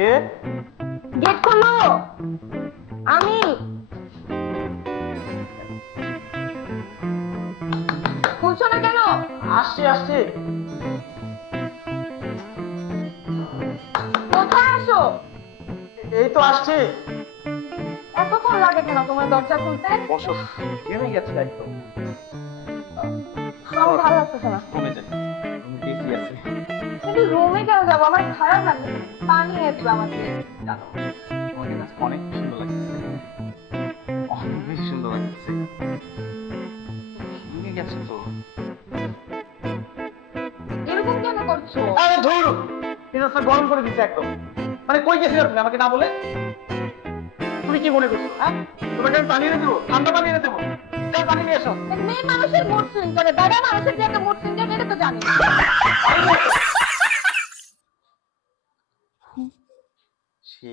কে? Gate খোলো। আমি খুলছো না কেন? আসছি আসছি। কোথায় আসো? এই তো আসছি। এতক্ষণ লাগে কেন তোমার দরজা খুলতে? বসো। ঘেমে গেছে একদম। আমার ভালো লাগতেছে না। রুমে যাই, রুমে এসি আছে। কিন্তু রুমে কেন যাবো? আমার খারাপ লাগছে। পানি এসবে আমাকে। জানো, তোমাকে কাছে অনেক সুন্দর লাগতেছে, অনেক বেশি সুন্দর লাগতেছে। ঘেমে গেছে তো। এরকম কেন করছো? আরে ধুর, মেজাজটা গরম করে দিছে একদম। মানে কই গেছিলে তুমি আমাকে না বলে? তুমি কি মনে করছো? হ্যাঁ, তোমাকে আমি পানি এনে দেবো, ঠান্ডা পানি এনে দেবো। যাও পানি নিয়ে এসো। মেয়ে মানুষের মুড সুইং করে, বেড়া মানুষের যে একটা মুড সুইং করে এটা তো জানি। পানি নিয়ে এসো।